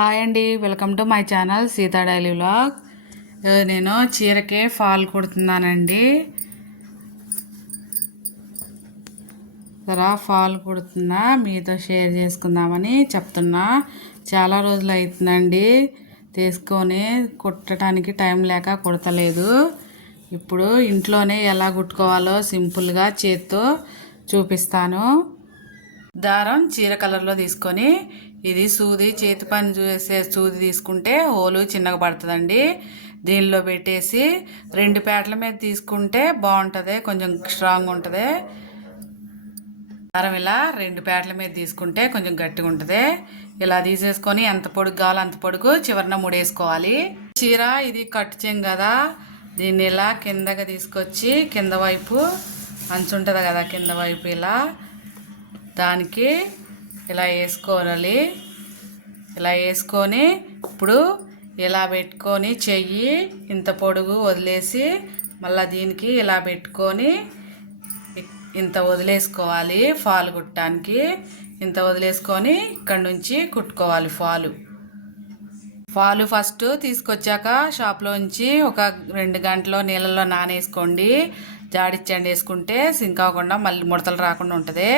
Hi అండి, welcome to my channel Sita daily vlog. నేను చీరకే fall కుడుతున్నానండి. Fall కుడుతున్నా, మీతో షేర్ చేసుకుందామని చెప్తున్నా. చాలా రోజులు అవుతుందండి తీసుకొని, కుట్టడానికి టైం లేక కుడతలేదు. ఇప్పుడు ఇంట్లోనే ఎలా కుట్టుకోవాలో సింపుల్గా చేత్తో చూపిస్తాను. దారం చీర కలర్లో తీసుకొని, ఇది సూది చేతి పని చేసే సూది తీసుకుంటే హోలు చిన్నగా పడుతుందండి. దీనిలో పెట్టేసి 2 పేటల మీద తీసుకుంటే బాగుంటుంది, కొంచెం స్ట్రాంగ్ ఉంటుంది. దారం ఇలా 2 పేటల మీద తీసుకుంటే కొంచెం గట్టిగా ఉంటుంది. ఇలా తీసేసుకొని ఎంత పొడుగు కావాలో అంత పొడుగు చివరిన ముడేసుకోవాలి. చీర ఇది కట్ చేయం కదా, దీన్ని ఇలా కిందగా తీసుకొచ్చి కింద వైపు అంచు ఉంటుంది కదా, కింద వైపు ఇలా దానికి ఇలా వేసుకోవాలి. ఇలా వేసుకొని ఇప్పుడు ఇలా పెట్టుకొని చెయ్యి ఇంత పొడుగు వదిలేసి మళ్ళీ దీనికి ఇలా పెట్టుకొని ఇంత వదిలేసుకోవాలి. ఫాల్ కుట్టడానికి ఇంత వదిలేసుకొని ఇక్కడ నుంచి కుట్టుకోవాలి. ఫాలు ఫస్ట్ తీసుకొచ్చాక షాప్లోంచి ఒక 2 గంటలు నీళ్ళల్లో నానేసుకోండి. జాడిచ్చండి, వేసుకుంటే సింక్ అవ్వకుండా మళ్ళీ ముడతలు రాకుండా ఉంటుంది.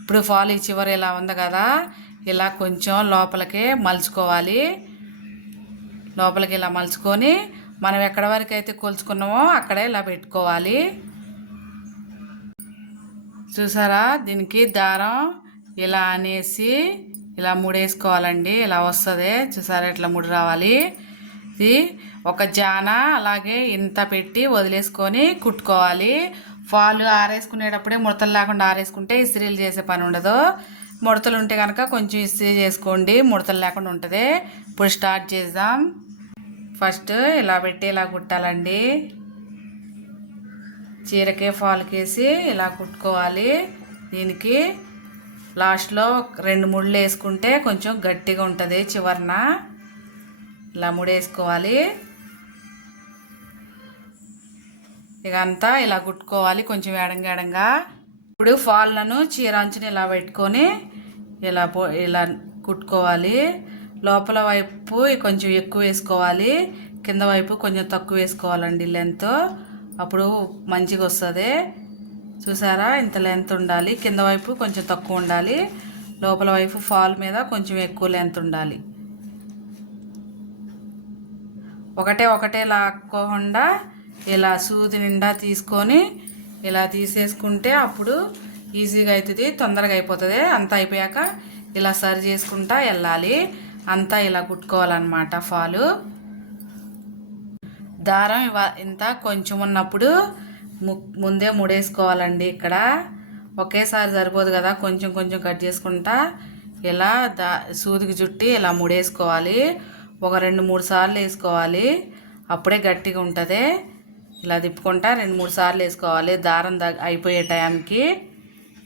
ఇప్పుడు ఫాల్ ఈ చివరి ఇలా ఉంది కదా, ఇలా కొంచెం లోపలికి మలుచుకోవాలి. లోపలికి ఇలా మలుచుకొని మనం ఎక్కడ వరకు అయితే కొలుచుకున్నామో అక్కడే ఇలా పెట్టుకోవాలి. చూసారా, దీనికి దారం ఇలా అనేసి ఇలా ముడేసుకోవాలండి. ఇలా వస్తుంది చూసారా, ఇట్లా ముడి రావాలి. ఇది ఒక జాన అలాగే ఇంత పెట్టి వదిలేసుకొని కుట్టుకోవాలి. ఫాల్ ఆరేసుకునేటప్పుడే ముడతలు లేకుండా ఆరేసుకుంటే ఇస్త్రీలు చేసే పని ఉండదు. ముడతలు ఉంటే కనుక కొంచెం ఇస్త్రీ చేసుకోండి, ముడతలు లేకుండా ఉంటుంది. ఇప్పుడు స్టార్ట్ చేద్దాం. ఫస్ట్ ఇలా పెట్టి ఇలా కుట్టాలండి. చీరకే ఫాల్కి వేసి ఇలా కుట్టుకోవాలి. దీనికి లాస్ట్లో 2 ముళ్ళు వేసుకుంటే కొంచెం గట్టిగా ఉంటుంది. చివరన ఇలా ముడేసుకోవాలి. ఇక అంతా ఇలా కుట్టుకోవాలి కొంచెం ఎడంగా. ఇప్పుడు ఫాల్లను చీర అంచుని ఇలా పెట్టుకొని ఇలా కుట్టుకోవాలి. లోపల వైపు కొంచెం ఎక్కువ వేసుకోవాలి, కింద వైపు కొంచెం తక్కువ వేసుకోవాలండి లెంత్. అప్పుడు మంచిగా వస్తుంది. చూసారా, ఇంత లెంత్ ఉండాలి. కింద వైపు కొంచెం తక్కువ ఉండాలి, లోపల వైపు ఫాల్ మీద కొంచెం ఎక్కువ లెంత్ ఉండాలి. ఒకటే లాక్కోకుండా ఇలా సూది నిండా తీసుకొని ఇలా తీసేసుకుంటే అప్పుడు ఈజీగా అవుతుంది, తొందరగా అయిపోతుంది. అంతా అయిపోయాక ఇలా సరి చేసుకుంటా వెళ్ళాలి. అంతా ఇలా కుట్టుకోవాలన్నమాట. ఫాలు దారం ఇంత కొంచెం ఉన్నప్పుడు ముందే ముడేసుకోవాలండి. ఇక్కడ ఒకేసారి సరిపోదు కదా, కొంచెం కొంచెం కట్ చేసుకుంటా ఇలా సూదికి చుట్టి ఇలా ముడేసుకోవాలి. ఒక 2-3 సార్లు వేసుకోవాలి, అప్పుడే గట్టిగా ఉంటుంది. ఇలా తిప్పుకుంటా 2-3 సార్లు వేసుకోవాలి. దారం అయిపోయే టైంకి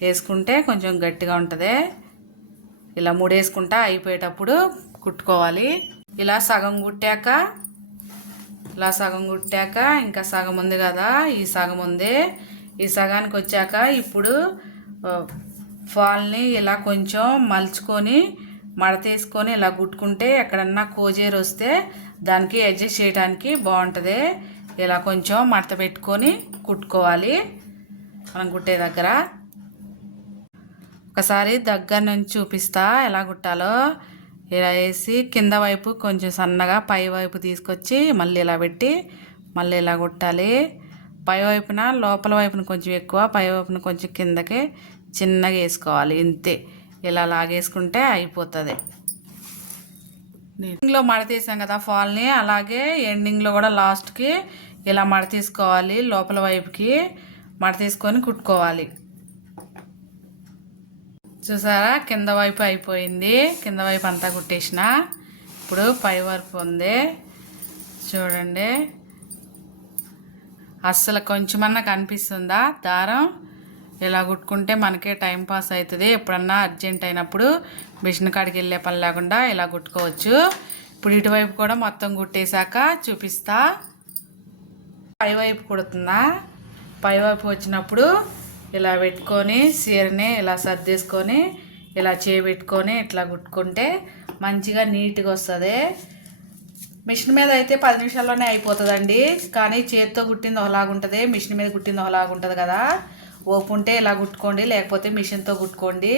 వేసుకుంటే కొంచెం గట్టిగా ఉంటుంది. ఇలా ముడేసుకుంటా అయిపోయేటప్పుడు కుట్టుకోవాలి. ఇలా సగం కుట్టాక ఇంకా సగం ఉంది కదా, ఈ సగం ఉంది. ఈ సగానికి వచ్చాక ఇప్పుడు ఫాల్ని ఇలా కొంచెం మలుచుకొని మడతేసుకొని ఇలా కుట్టుకుంటే ఎక్కడన్నా కోజేరు వస్తే దానికి అడ్జస్ట్ చేయడానికి బాగుంటుంది. ఇలా కొంచెం మడత పెట్టుకొని కుట్టుకోవాలి. మనం కుట్టే దగ్గర ఒకసారి దగ్గర నుంచి చూపిస్తా ఎలా కుట్టాలో. ఇలా వేసి కింద వైపు కొంచెం సన్నగా పై వైపు తీసుకొచ్చి మళ్ళీ ఇలా పెట్టి మళ్ళీ ఇలా కుట్టాలి. పై వైపున లోపల వైపున కొంచెం ఎక్కువ, పై వైపున కొంచెం కిందకి చిన్నగా వేసుకోవాలి. ఇంతే, ఇలా లాగేసుకుంటే అయిపోతుంది. ఎండింగ్లో మడతీసాం కదా ఫాల్ని, అలాగే ఎండింగ్లో కూడా లాస్ట్కి ఇలా మడతీసుకోవాలి. లోపల వైపుకి మడతీసుకొని కుట్టుకోవాలి. చూసారా, కింద వైపు అయిపోయింది. కింద వైపు అంతా కుట్టేసిన. ఇప్పుడు పై వైపు ఉంది చూడండి. అస్సలు కొంచెమన్నా కనిపిస్తుందా దారం? ఇలా కుట్టుకుంటే మనకే టైం పాస్ అవుతుంది. ఎప్పుడన్నా అర్జెంట్ అయినప్పుడు మిషన్ కాడికి వెళ్ళే పని లేకుండా ఇలా కుట్టుకోవచ్చు. ఇప్పుడు ఇటువైపు కూడా మొత్తం కుట్టేశాక చూపిస్తా. పైవైపు కుడుతుందా, పైవైపు వచ్చినప్పుడు ఇలా పెట్టుకొని చీరని ఇలా సర్దేసుకొని ఇలా చేయబెట్టుకొని ఇట్లా కుట్టుకుంటే మంచిగా నీట్గా వస్తుంది. మిషన్ మీద అయితే 10 నిమిషాల్లోనే అయిపోతుందండి. కానీ చేతితో కుట్టింది ఒకలాగుంటుంది, మిషన్ మీద కుట్టింది ఒకలాగుంటుంది కదా. ఓపు ఉంటే ఇలా కుట్టుకోండి, లేకపోతే మిషన్తో కుట్టుకోండి.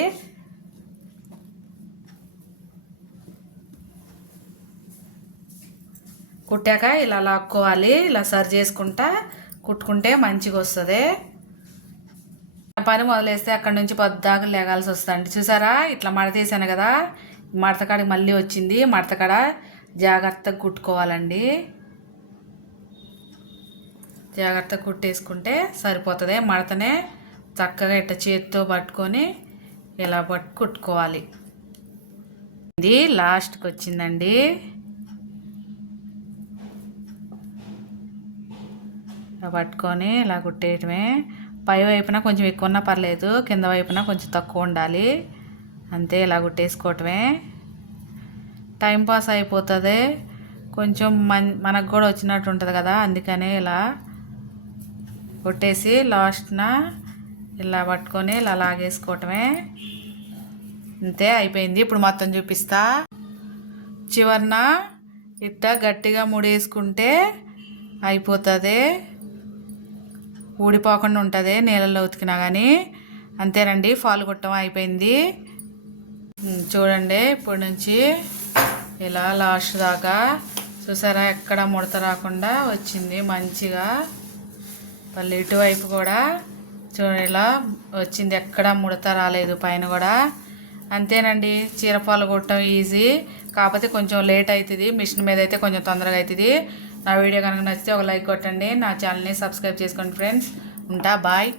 కుట్టాక ఇలా లాక్కోవాలి, ఇలా సరి చేసుకుంటా కుట్టుకుంటే మంచిగా వస్తుంది. పని మొదలేస్తే అక్కడి నుంచి పొద్దాక లేగాల్సి వస్తుందండి. చూసారా, ఇట్లా మడతేసాను కదా, మడతకాడికి మళ్ళీ వచ్చింది. మడతకాడ జాగ్రత్తగా కుట్టుకోవాలండి. జాగ్రత్తగా కుట్టేసుకుంటే సరిపోతుంది. మడతనే చక్కగా ఇట్లా చేతితో పట్టుకొని ఇలా కుట్టుకోవాలి. ఇది లాస్ట్కి వచ్చిందండి. ఇలా పట్టుకొని ఇలా కుట్టేయటమే. పై వైపున కొంచెం ఎక్కువ ఉన్నా పర్లేదు, కింద వైపున కొంచెం తక్కువ ఉండాలి. అంతే, ఇలా కుట్టేసుకోవటమే. టైంపాస్ అయిపోతుంది, కొంచెం మనకు కూడా వచ్చినట్టు ఉంటుంది కదా, అందుకనే ఇలా కొట్టేసి లాస్ట్న ఇలా పట్టుకొని ఇలా లాగేసుకోవటమే. అంతే, అయిపోయింది. ఇప్పుడు మొత్తం చూపిస్తా. చివరన ఇట్లా గట్టిగా ముడేసుకుంటే అయిపోతుంది, ఊడిపోకుండా ఉంటుంది నీళ్ళల్లో ఉతికినా కానీ. అంతేనండి, ఫాల్ కుట్టడం అయిపోయింది. చూడండి, ఇప్పటి నుంచి ఇలా లాస్ట్ దాకా చూసారా, ఎక్కడ ముడత రాకుండా వచ్చింది మంచిగా. మళ్ళీ ఇటువైపు కూడా చూడండి ఇలా వచ్చింది, ఎక్కడ ముడత రాలేదు పైన కూడా. అంతేనండి, చీరపాలు కుట్టడం ఈజీ, కాకపోతే కొంచెం లేట్ అవుతుంది. మిషన్ మీద అయితే కొంచెం తొందరగా అవుతుంది. నా వీడియో కనుక నచ్చితే ఒక లైక్ కొట్టండి, నా ఛానల్ని సబ్స్క్రైబ్ చేసుకోండి ఫ్రెండ్స్. ఉంటా, బాయ్.